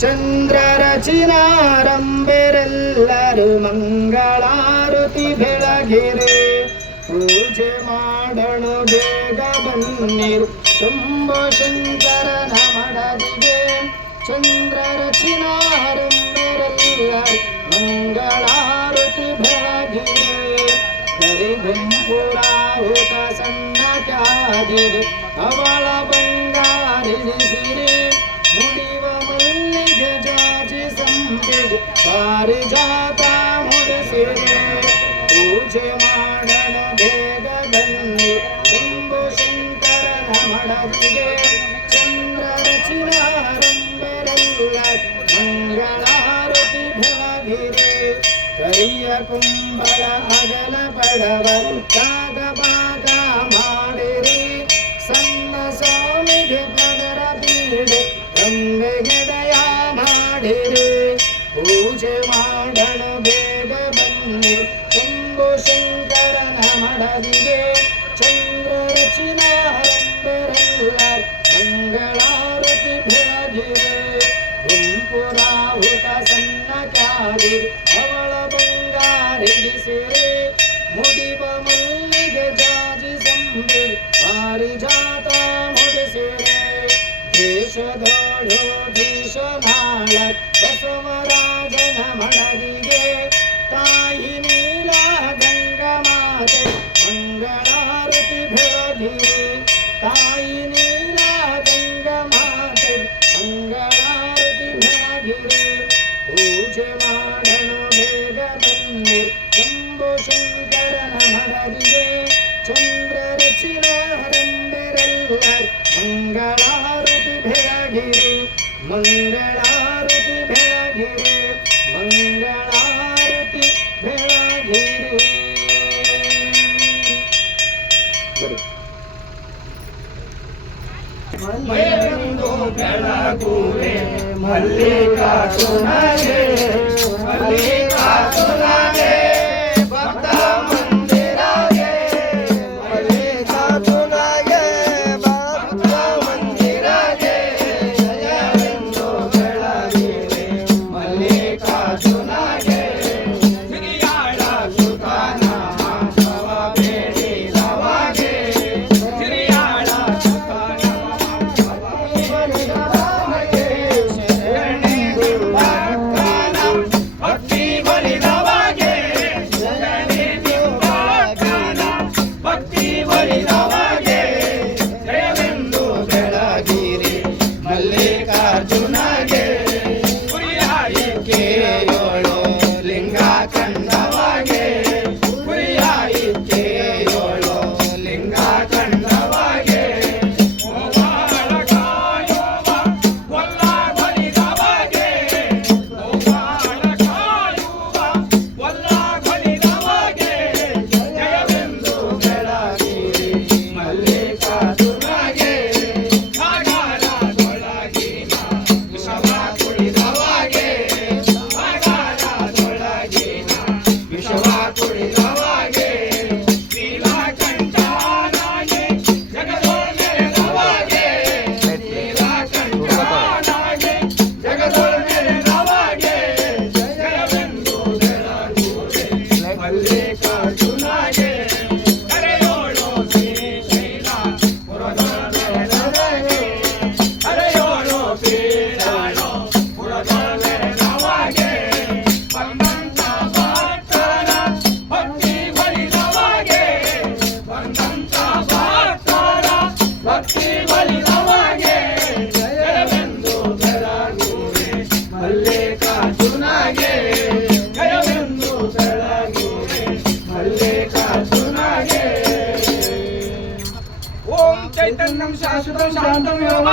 ಚಂದ್ರರಚಿನಾರಂಬೆರೆಲ್ಲರೂ ಮಂಗಳಾರತಿ ಬೆಳಗಿರೆ ಪೂಜೆ ಮಾಡಲು ಬೇಗ ಬನ್ನಿರು ಶಂಭೋ ಶಂಕರನ ಮಡದಿಗೆ ಚಂದ್ರರಚಿನಾರಂಬೆರೆಲ್ಲರೂ ಮಂಗಳಾರತಿ ಬೆಳಗಿರೆ ಕರಿಗುಂಪುರಾಹುತ ಸಣ್ಣ ಕ್ಯಾದಿರು ಅವಳ ಬಂಗಾರಿಸಿರಿ ಮುಡಿವ ಮಲ್ಲಿಗೆ ಜಾಜಿ ಸಂಪಿಗೆ ಪಾರಿಜಾತ ಮುಡಿಸಿರೆ ಪೂಜೆ ಮಾಡಲು ಬೇಗ ಬನ್ನಿ ಶಂಭೋ ಶಂಕರನ ಮಡದಿಗೆ ಚಂದ್ರರಚಿನಾರಂಬೆರೆಲ್ಲ ಮಂಗಳಾರತಿ ಬೆಳಗಿರೆ ಕರಿಯ ಕುಂಬಳ ಅಗಲ ಪಡವ ಕಾಗಬಾಗ ಮಾಡಿರಿ ಸಣ್ಣ ಸ್ವಾಮಿಗೆ ಪದರ ಬೀಡು ರಂಬೆಗೆಡೆಯ ಮಾಡಿರಿ ಪೂಜೆ ಮಾಡಲು ಬೇಗ ಬನ್ನಿ ಶಂಭೋ ಶಂಕರನ ಮಡದಿಗೆ ಚಂದ್ರರಚಿನಾರಂಬೆರೆಲ್ಲ ಮಂಗಳಾರತಿ ಬೆಳಗಿರೆ ಗುಂಪುರಾಹುತ ಸಣ್ಣ ಕ್ಯಾದಿ ಅವಳ ಬಂಗಾರಿಸಿರೆ ಮುಡಿವ ಮಲ್ಲಿಗೆ ಜಾಜಿ ಸಂಬಿ ಪಾರಿಜಾತ ಮುಡಿಸಿರೆ ದೇಶದೋಳು ದೇಶನಾಳ ಬಸವರಾಜನ ಮಡದಿಗೆ ತಾಯಿ ನೀಲ ಗಂಗಮಾತೆ ಮಂಗಳಾರತಿ ಬೆಳಗಿರೆ ತಾಯಿ ನೀಲ ಗಂಗಮಾತೆ ಮಂಗಳಾರತಿ ಬೆಳಗಿರೆ ಪೂಜೆ ಮಾಡಲು ಬೇಗ ಬನ್ನಿ ಶಂಭೋ ಶಂಕರನ ಮಡದಿಗೆ ಚಂದ್ರರಚಿನಾರಂಬೆರೆಲ್ಲ ಮಂಗಳಾರತಿ ಬೆಳಗಿರೆ ಮಂಗಳಾರತಿ ಬೆಳಗಿರೆ ಮಂಗಳಾರತಿ ಬೆಳಗಿರೆ ಮೈಯೊಂದು ಬೆಳಗುವೆ ಮಲ್ಲಿಕಾರ್ಜುನಗೆ ಮಲ್ಲಿಕಾರ್ಜುನಗೆ ಭಕ್ತ ಮಂದಿರಗೆ ಮಲ್ಲಿಕಾರ್ಜುನಗೆ ಭಕ್ತ ಮಂದಿರಗೆ ಜಯವೆಂದು ಬೆಳಗಿರೆ ಮಲ್ಲಿಕಾರ್ಜುನಗೆ ಹಿರಿಯಾಳ ಸುತನ ಮಾಧವ ಬೇಡಿದವಗೆ ಹಿರಿಯಾಳ ಸುತನ ಭಕ್ತಿ ಬಲಿದವಗೆ ಭಕ್ತಿ ಬಲಿದವಗೆ ಜಯವೆಂದು ಬೆಳಗಿರಿ ಮಲ್ಲಿಕಾರ್ಜುನಗೆ ಕುರಿಯಾಯಿಕೆಯೋಳು ಲಿಂಗ ಕಂಡವಗೆ ಕುರಿಯಾಯಿಕೆಯೋಳು ಲಿಂಗ ಕಂಡವಗೆ ಗೋಪಾಲ ಕಾಯುವ ಒಲ್ಲ ಬಲಿದವಗೆ ಗೋಪಾಲ ಕಾಯುವ ಒಲ್ಲ ಬಲಿದವಗೆ ಜಯವೆಂದು ಬೆಳಗಿರಿ ಮಲ್ಲಿಕಾರ್ಜುನಗೆ ಸಾಗರದೊಳಗಿನ ವಿಷವ ಕುಡಿದವಗೆ ಸಾಗರದೊಳಗಿನ ವಿಷವ ಕುಡಿದವಗೆ ನೀಲಕಂಠನಾಗಿ ಜಗದೊಳ್ ಮೆರೆದವಗೆ ನೀಲಕಂಠನಾಗಿ ಜಗದೊಳ್ ಮೆರೆದವಗೆ ಜಯವೆಂದು ಬೆಳಗುವೆ ಮಲ್ಲಿಕಾರ್ಜುನಗೆ ಕರೆಯೋಳು ಶ್ರೀಶೈಲ ಪುರದೊಳ್ ಮೆರೆದವಗೆ ಕರೆಯೋಳು ಶ್ರೀಶೈಲ ಪುರದೊಳ್ ಮೆರೆದವಗೆ ಬಂದಂತ ಭಕ್ತರ ಭಕ್ತಿ ಬಲಿದವಗೆ ಬಂದಂತ ಭಕ್ತರ ಭಕ್ತಿ ಬಲಿದವಗೆ ಜಯವೆಂದು ಬೆಳಗುವೆ ಮಲ್ಲಿಕಾರ್ಜುನಗೆ ಜಯವೆಂದು ಬೆಳಗುವೆ ಮಲ್ಲಿಕಾರ್ಜುನಗೆ ಓಂ ಚೈತನ್ಯಂ ಶಾಶ್ವತಂ ಶಾಂತಂ ಯೋಗ